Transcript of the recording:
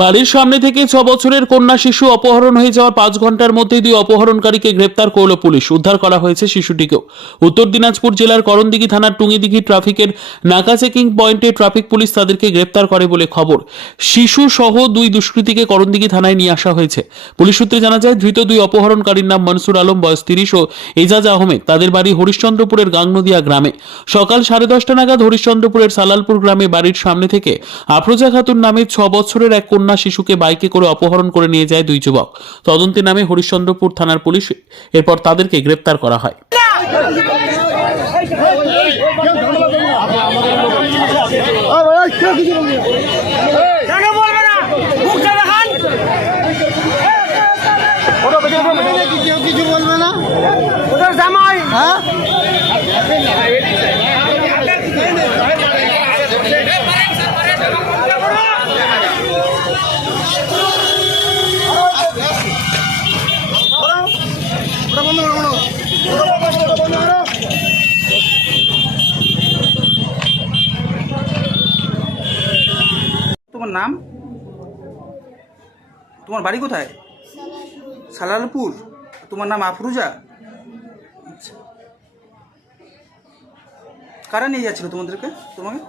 বাড়ির সামনে থেকে ছ বছরের কন্যা শিশু অপহরণ হয়ে যাওয়ার পাঁচ ঘণ্টার মধ্যে দুই অপহরণকারীকে গ্রেপ্তার করল পুলিশ। উদ্ধার করা হয়েছে শিশুটিকেও। উত্তর দিনাজপুর জেলার করণদিঘি থানার টুঙ্গিদিঘি ট্রাফিকের নাকা চেকিং পয়েন্টে ট্রাফিক পুলিশ তাদেরকে গ্রেপ্তার করে বলে খবর। শিশু সহ দুই দুষ্কৃতীকে করণদিঘি থানায় নিয়ে আসা হয়েছে। পুলিশ সূত্রে জানা যায়, ধৃত দুই অপহরণকারীর নাম মনসুর আলম, বয়স তিরিশ, ও এজাজ আহমেদ। তাদের বাড়ি হরিশ্চন্দ্রপুরের গাংনদিয়া গ্রামে। সকাল সাড়ে দশটা নাগাদ হরিশ্চন্দ্রপুরের সালালপুর গ্রামে বাড়ির সামনে থেকে আফরোজা খাতুন নামে ছ বছরের এক কন্যা শিশুকে বাইকে করে অপহরণ করে নিয়ে যায় দুই যুবক। তদন্তে নামে হরিশ্চন্দ্রপুর থানার পুলিশ এরপর তাদেরকে গ্রেপ্তার করা হয়। কেন বলবে না? মুখটা দেখান কেউ ওদের হ্যাঁ তোমার নাম? তোমার বাড়ি কোথায়? সালালপুর। তোমার নাম আফরুজা? আচ্ছা। কারা নিয়ে যাচ্ছিল তোমাদেরকে? তোমাকে?